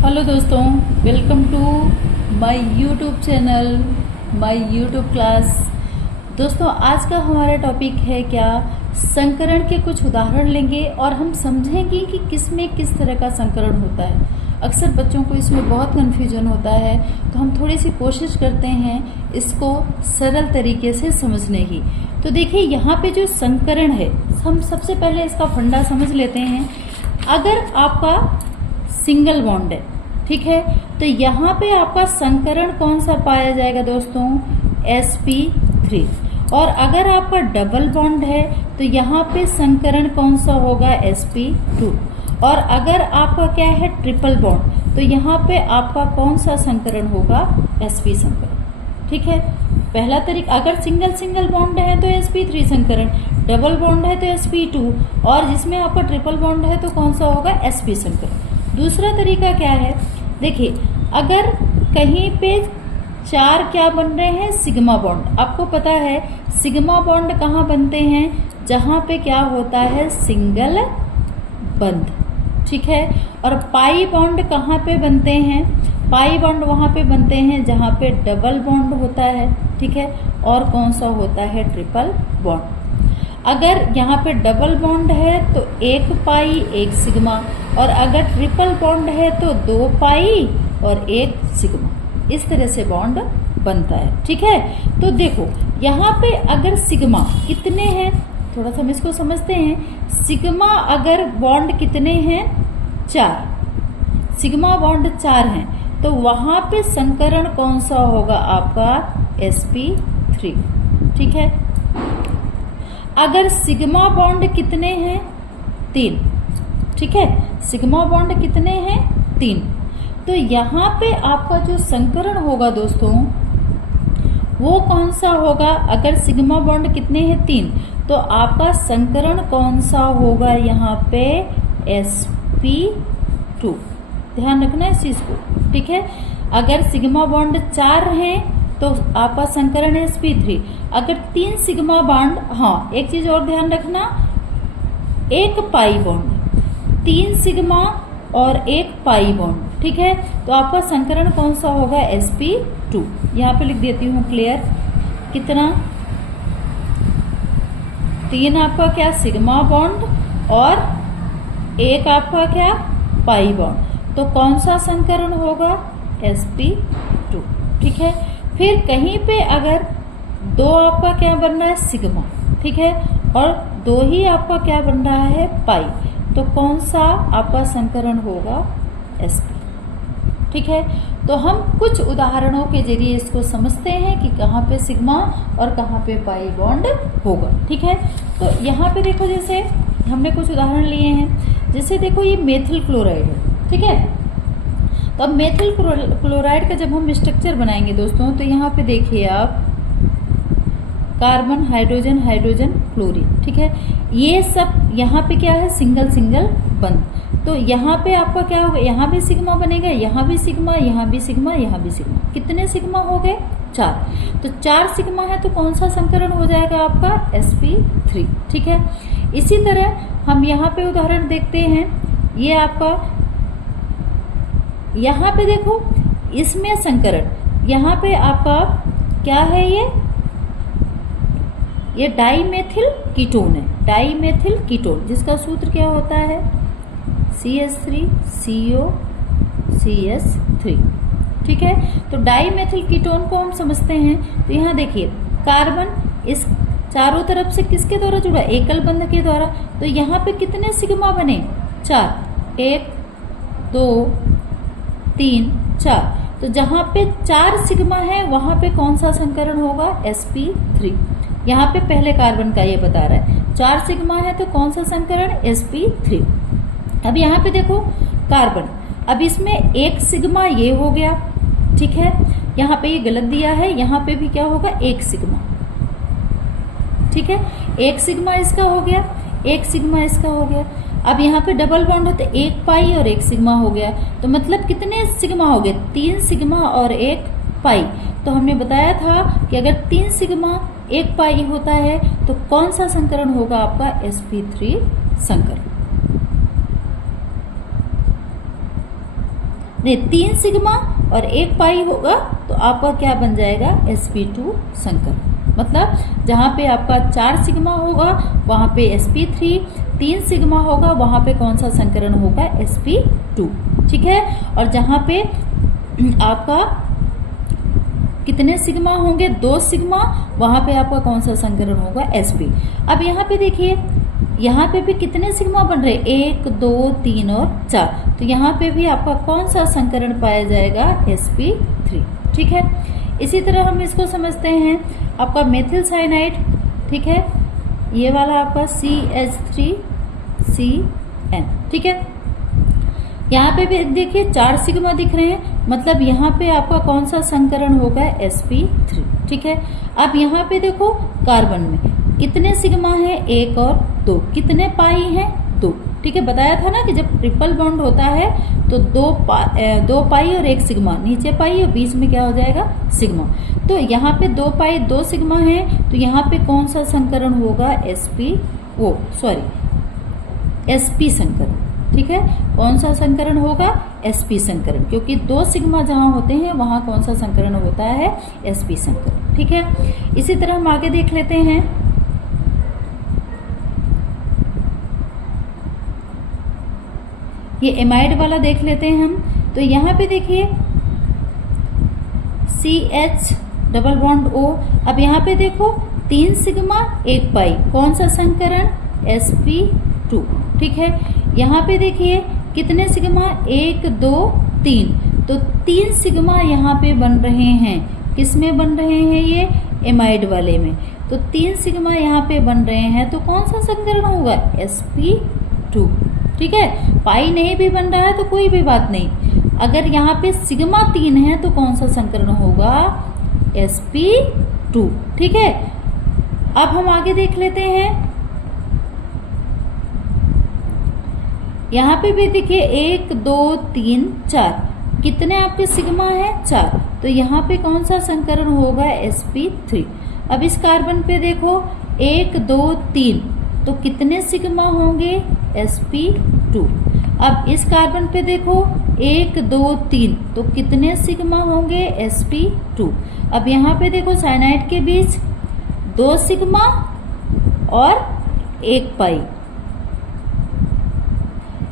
Hello दोस्तों, welcome to my YouTube channel, my YouTube class. दोस्तों, आज का हमारा टॉपिक है क्या, संकरण के कुछ उदाहरण लेंगे और हम समझेंगे कि किस में किस तरह का संकरण होता है। अक्सर बच्चों को इसमें बहुत कन्फ्यूजन होता है, तो हम थोड़ी सी कोशिश करते हैं इसको सरल तरीके से समझने की। तो देखिए, यहाँ पे जो संकरण है, हम सबसे पहले इसका फंडा समझ लेते हैं। अगर आपका सिंगल बॉन्ड है, ठीक है, तो यहाँ पे आपका संकरण कौन सा पाया जाएगा दोस्तों, sp3। और अगर आपका डबल बॉन्ड है तो यहाँ पे संकरण कौन सा होगा, sp2। और अगर आपका क्या है, ट्रिपल बॉन्ड, तो यहाँ पे आपका कौन सा संकरण होगा, sp संकरण। ठीक है, पहला तरीका, अगर सिंगल सिंगल बॉन्ड है तो sp3 संकरण, डबल बॉन्ड है तो sp2, और जिसमें आपका ट्रिपल बॉन्ड है तो कौन सा होगा, sp संकरण। दूसरा तरीका क्या है, देखिए, अगर कहीं पे चार क्या बन रहे हैं, सिग्मा बॉन्ड। आपको पता है सिग्मा बॉन्ड कहाँ बनते हैं, जहां पे क्या होता है, सिंगल बंध, ठीक है। और पाई बॉन्ड कहाँ पे बनते हैं, पाई बॉन्ड वहां पे बनते हैं जहां पे डबल बॉन्ड होता है, ठीक है। और कौन सा होता है, ट्रिपल बॉन्ड। अगर यहाँ पे डबल बॉन्ड है तो एक पाई एक सिग्मा, और अगर ट्रिपल बॉन्ड है तो दो पाई और एक सिग्मा। इस तरह से बॉन्ड बनता है, ठीक है। तो देखो, यहाँ पे अगर सिग्मा कितने हैं, थोड़ा सा हम इसको समझते हैं। सिग्मा अगर बॉन्ड कितने हैं, 4, सिग्मा बॉन्ड 4 हैं, तो वहां पे संकरण कौन सा होगा आपका, sp3, ठीक है। अगर सिग्मा बॉन्ड कितने हैं, 3, ठीक है, सिग्मा बॉन्ड कितने हैं, 3, तो यहाँ पे आपका जो संकरण होगा दोस्तों, वो कौन सा होगा। अगर सिग्मा बॉन्ड कितने हैं, 3, तो आपका संकरण कौन सा होगा, यहाँ पे sp2। ध्यान रखना इस चीज को, ठीक है। अगर सिग्मा बॉन्ड 4 हैं तो आपका संकरण है sp3। अगर 3 सिग्मा बॉन्ड, हाँ एक चीज और ध्यान रखना, एक पाई बॉन्ड, 3 सिग्मा और एक पाई बॉन्ड, ठीक है, तो आपका संकरण कौन सा होगा, sp2। यहाँ पे लिख देती हूँ क्लियर, कितना, 3 आपका क्या, सिग्मा बॉन्ड, और एक आपका क्या, पाई बॉन्ड, तो कौन सा संकरण होगा, sp2, ठीक है। फिर कहीं पे अगर 2 आपका क्या बन रहा है, सिग्मा, ठीक है, और 2 ही आपका क्या बन रहा है, पाई, तो कौन सा आपका संकरण होगा, sp, ठीक है। तो हम कुछ उदाहरणों के जरिए इसको समझते हैं कि कहाँ पे सिग्मा और कहाँ पे पाई बॉन्ड होगा, ठीक है। तो यहाँ पे देखो, जैसे हमने कुछ उदाहरण लिए हैं, जैसे देखो ये मेथिल क्लोराइड है, ठीक है। तो अब मेथिल क्लोराइड का जब हम स्ट्रक्चर बनाएंगे दोस्तों, तो यहाँ पे देखिए आप, कार्बन, हाइड्रोजन, हाइड्रोजन, क्लोरीन, ठीक है। ये सब यहाँ पे क्या है, सिंगल सिंगल बंद। तो यहाँ पे आपका क्या होगा, यहाँ भी सिग्मा बनेगा, यहाँ भी सिग्मा, यहाँ भी सिग्मा, यहाँ भी सिग्मा। कितने सिग्मा हो गए, 4। तो 4 सिग्मा है तो कौन सा संकरण हो जाएगा आपका, sp3, ठीक है। इसी तरह हम यहाँ पे उदाहरण देखते हैं, ये आपका, यहाँ पे देखो, इसमें संकरण, यहाँ पे आपका क्या है, ये डाईमेथिल कीटोन है, डाईमेथिल कीटोन, जिसका सूत्र क्या होता है, CH3CO3, ठीक है। तो डाईमेथिल कीटोन को हम समझते हैं। तो यहाँ देखिए, कार्बन इस चारों तरफ से किसके द्वारा जुड़ा, एकल बंध के द्वारा। तो यहाँ पे कितने सिग्मा बने, 4, 1 2 3 4। तो जहां पे 4 सिग्मा है वहां पे कौन सा संकरण होगा, sp3। यहाँ पे पहले कार्बन का ये बता रहा है, 4 सिग्मा है तो कौन सा संकरण, sp3। अब यहाँ पे देखो कार्बन, अब इसमें एक सिग्मा ये हो गया, ठीक है। यहाँ पे ये गलत दिया है, यहाँ पे भी क्या होगा, एक सिग्मा, ठीक है। एक सिग्मा इसका हो गया, एक सिग्मा इसका हो गया। अब यहाँ पे डबल बॉन्ड है तो एक पाई और एक सिग्मा हो गया, तो मतलब कितने सिग्मा हो गए, 3 सिग्मा और एक पाई। तो हमने बताया था कि अगर 3 सिग्मा एक पाई होता है तो कौन सा संकरण होगा आपका, sp3 संकरण। नहीं 3 सिग्मा और 1 पाई होगा तो आपका क्या बन जाएगा sp2 संकरण। मतलब जहाँ पे आपका 4 सिग्मा होगा वहाँ पे sp3, 3 सिग्मा होगा वहाँ पे कौन सा संकरण होगा sp2, ठीक है। और जहाँ पे आपका कितने सिग्मा होंगे 2 सिग्मा, वहाँ पे आपका कौन सा संकरण होगा sp। अब यहाँ पे देखिए यहाँ पे भी कितने सिग्मा बन रहे 1 2 3 और 4, तो यहाँ पे भी आपका कौन सा संकरण पाया जाएगा sp3, ठीक है। इसी तरह हम इसको समझते हैं आपका मेथिल साइनाइड, ठीक है, ये वाला आपका CH3CN, ठीक है। यहाँ पे भी देखिए 4 सिग्मा दिख रहे हैं, मतलब यहाँ पे आपका कौन सा संकरण होगा sp3, ठीक है। अब यहाँ पे देखो कार्बन में कितने सिग्मा है 1 और 2, कितने पाई है 2, ठीक है। बताया था ना कि जब ट्रिपल बॉन्ड होता है तो 2 पाई और 1 सिग्मा, नीचे पाई और बीच में क्या हो जाएगा सिग्मा। तो यहाँ पे 2 पाई 2 सिग्मा है, तो यहाँ पे कौन सा संकरण होगा sp संकरण, ठीक है। कौन सा संकरण होगा sp संकरण, क्योंकि 2 सिग्मा जहां होते हैं वहां कौन सा संकरण होता है sp संकरण, ठीक है। इसी तरह हम आगे देख लेते हैं ये एमाइड वाला देख लेते हैं हम। तो यहाँ पे देखिए CH डबल बॉन्ड O। अब यहाँ पे देखो 3 सिग्मा 1 पाई, कौन सा संकरण sp2, ठीक है। यहाँ पे देखिए कितने सिग्मा 1 2 3, तो 3 सिग्मा यहाँ पे बन रहे हैं, किस में बन रहे हैं ये एमाइड वाले में, तो 3 सिग्मा यहाँ पे बन रहे हैं, तो कौन सा संकरण होगा sp2, ठीक है। पाई नहीं भी बन रहा है तो कोई भी बात नहीं, अगर यहाँ पे सिग्मा 3 है तो कौन सा संकरण होगा sp2, ठीक है। अब हम आगे देख लेते हैं, यहाँ पे भी देखिए 1 2 3 4, कितने आपके सिग्मा है 4, तो यहाँ पे कौन सा संकरण होगा sp3। अब इस कार्बन पे देखो 1 2 3, तो कितने सिग्मा होंगे sp2। अब इस कार्बन पे देखो 1 2 3, तो कितने सिग्मा होंगे sp2। अब यहाँ पे देखो साइनाइड के बीच 2 सिग्मा और 1 पाई,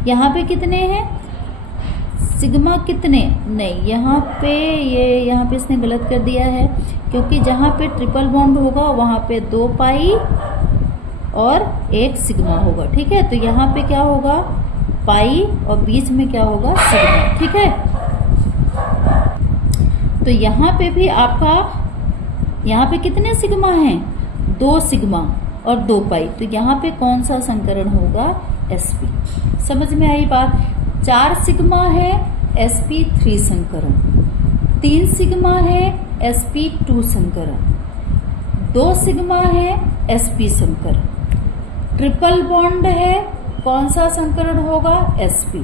यहाँ पे कितने हैं सिग्मा, कितने नहीं, यहाँ पे इसने गलत कर दिया है, क्योंकि जहाँ पे ट्रिपल बॉन्ड होगा वहाँ पे 2 पाई और 1 सिग्मा होगा, ठीक है। तो यहाँ पे क्या होगा पाई और बीच में क्या होगा सिग्मा, ठीक है। तो यहाँ पे भी आपका यहाँ पे कितने सिग्मा हैं 2 सिग्मा और 2 पाई, तो यहाँ पे कौन सा संकरण होगा sp। समझ में आई बात। 4 सिग्मा है sp3 संकरण, 3 सिग्मा है sp2 संकरण, 2 सिग्मा है sp संकरण, ट्रिपल बॉन्ड है कौन सा संकरण होगा sp,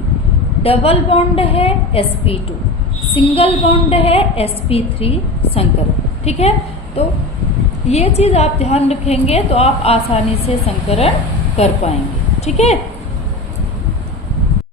डबल बॉन्ड है sp2, सिंगल बॉन्ड है sp3 संकरण, ठीक है। तो ये चीज आप ध्यान रखेंगे तो आप आसानी से संकरण कर पाएंगे, ठीक है।